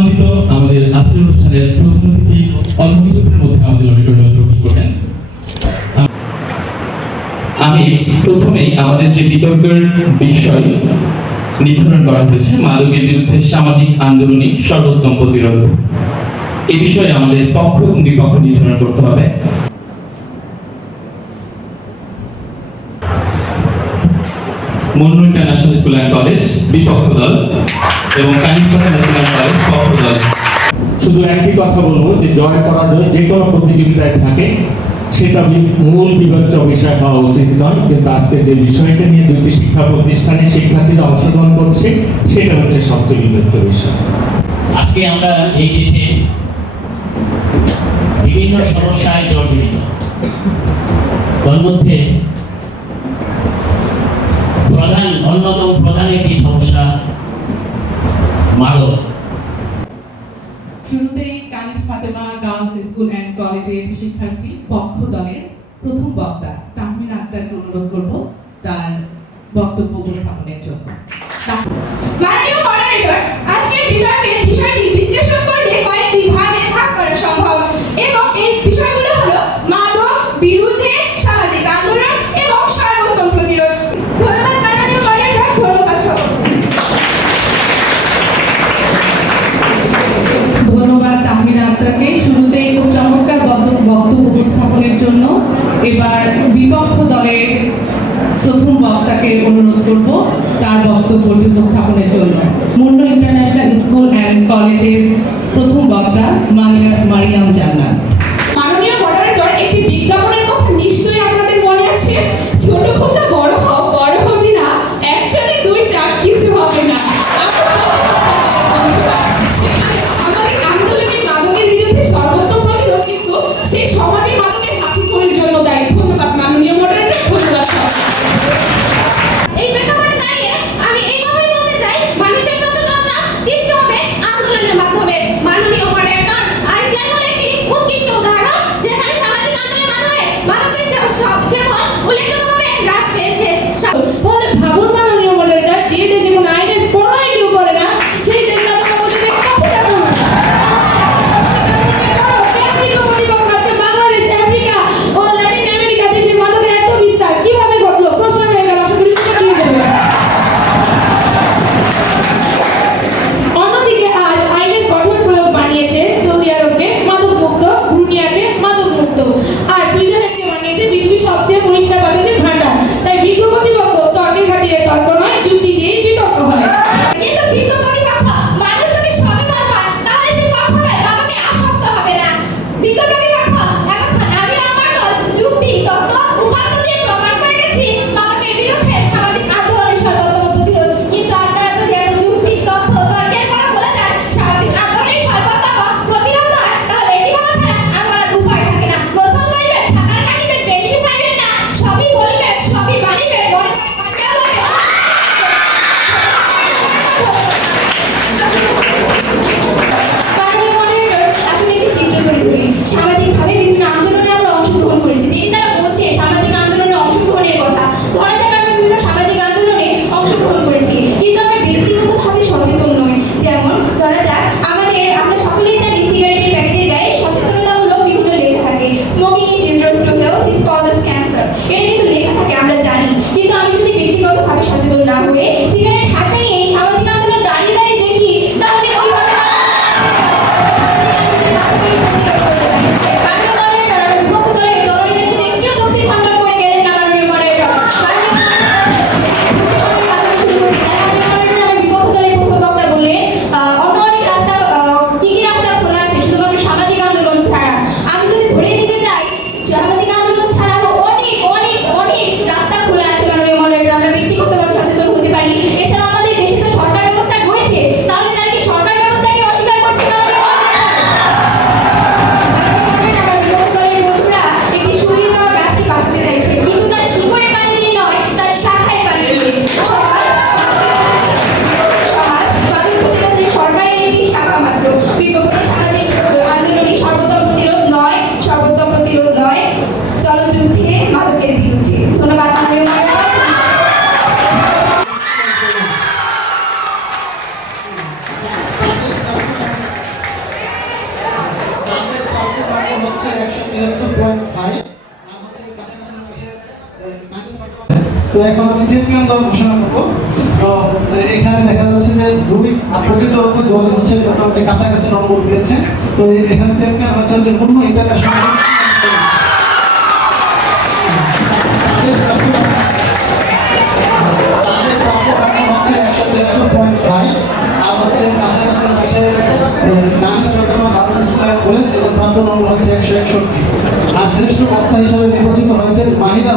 আনন্দিত আমাদের আজকের অনুষ্ঠানের প্রথম অতিথি অল্প কিছুক্ষণের মধ্যে আমাদের অডিটোরিয়ামে প্রবেশ করবেন। আমি প্রথমেই আমাদের যে বিতর্কের বিষয় নির্ধারণ করা হয়েছে, মাদকের বিরুদ্ধে সামাজিক আন্দোলনে সর্বোত্তম প্রতিরোধ, এই বিষয়ে আমাদের পক্ষ এবং বিপক্ষ নির্ধারণ করতে হবে। Munnu international school and college বিপক্ষ দল এবং কানিস্তা ন্যাশনাল কলেজ পক্ষ দল। শুধু একটি কথা বলবো যে জয় পরাজয় যে কোনো প্রতিযোগিতায় থাকে, সেটা মূল বিবেচ্য বিষয় হওয়া উচিত নয়। কিন্তু আজকে যে বিষয়টা নিয়ে দুটি শিক্ষা প্রতিষ্ঠানে শিক্ষার্থীরা অংশগ্রহণ করছে, সেটা হচ্ছে সবচেয়ে বিবেচ্য বিষয়। আজকে আমরা এই দেশে বিভিন্ন সমস্যায় জর্জরিত, তার মধ্যে অন্যতম প্রধান একটি সমস্যা মাদক। শুরুতেই কানিজ ফাতেমা গার্লস স্কুল অ্যান্ড কলেজের শিক্ষার্থী পক্ষ দলের প্রথম বক্তা তাহমিনা আক্তারকে অনুরোধ করব তার বক্তব্য উপস্থাপনের জন্য। মাননীয় মডারেটর, আজকের বিতর্কের বিষয়টি বিশ্লেষণ করলে কয়েকটি ভাগে ভাগ করা সম্ভব এবং এই বিষয়গুলো হলো মাদক বিরুদ্ধে সামাজিক আন্দোলন এবং সর্বোত্তম প্রতিরোধ। ধন্যবাদ মাননীয় মডারেটর, ধন্যবাদ সবাইকে। ধন্যবাদ তাহমিনা আক্তারকে শুরুতেই খুব চমৎকার বক্তব্য উপস্থাপনের জন্য। এবার বিপক্ষ দলের প্রথম বক্তাকে অনুরোধ করব তার বক্তব্যটি উপস্থাপনের জন্য। মুন্নু ইন্টারন্যাশনাল স্কুল অ্যান্ড কলেজের প্রথম বক্তা মারিয়াম জান্নাত। মাননীয় মডারেটর, একটি বিজ্ঞাপনের কথা নিশ্চয়ই আপনাদের মনে আছে, ছোট খোকা বড় হও, বড় হবি না, একটানে দুইটা কিছু হবে না। আমাদের আন্দোলনে মাদকের বিরুদ্ধে সর্বোত্তম প্রতিরোধ কিন্তু সেই সমাজে মাদকের হাতিখড়ের জন্য দায়ী। ধন্যবাদ মাননীয় মডারেটর, ধন্যবাদ সবাইকে। এই প্রেক্ষাপটে দাঁড়িয়ে আমি এই কথাই বলতে চাই, মানুষের সচেতনতা সৃষ্টি হবে আন্দোলনের মাধ্যমে। মাননীয় মডারেটর, আইসল্যান্ড হলো একটি উৎকৃষ্ট উদাহরণ যেখানে সামাজিক আন্দোলনের মাধ্যমে মাদকের সেবন উল্লেখযোগ্যভাবে হ্রাস পেয়েছে। তাহলে ভাবুন মাননীয় মডারেটর, যে দেশে কোনো আইনের পড়াই কেউ করে না, সেই দেশে মাদক অপরাধের কতটা কম। বাংলাদেশ, আফ্রিকা ও ল্যাটিন আমেরিকা দেশে মাদকের এত বিস্তার কিভাবে ঘটলো? প্রশ্ন মেয়েরা আশা করি দিয়ে দেবে। অন্যদিকে আজ আইনের কঠোর প্রয়োগ বানিয়েছে সৌদি আরবকে মাদক মুক্ত, ব্রুনিয়াকে মাদক মুক্ত, আর সুইজারল্যান্ডকে বানিয়েছে পৃথিবীর সবচেয়ে পরিষ্কার বাতাসের ভান্ডার। তাই বিজ্ঞ কর্তৃপক্ষ তর্কে এখন আমি চ্যাম্পিয়ন দল ঘোষণা করবো। তো এখানে দেখা যাচ্ছে যে দুই প্রতিদ্বন্দ্বী দল হচ্ছে মোটামুটি কাছাকাছি নম্বর পেয়েছে। তো এখানে চ্যাম্পিয়ন হচ্ছে পূর্ণ ইন্টারন্যাশনাল। তাদের প্রাপ্য হচ্ছে 173.5, আর হচ্ছে কাছাকাছি হচ্ছে নামি শ্রদ্ধা গার্লস স্কুল অ্যান্ড কলেজ, এদের প্রাপ্য নম্বর হচ্ছে 161। আর শ্রেষ্ঠ বক্তা হিসাবে নির্বাচিত হয়েছে মাহিদা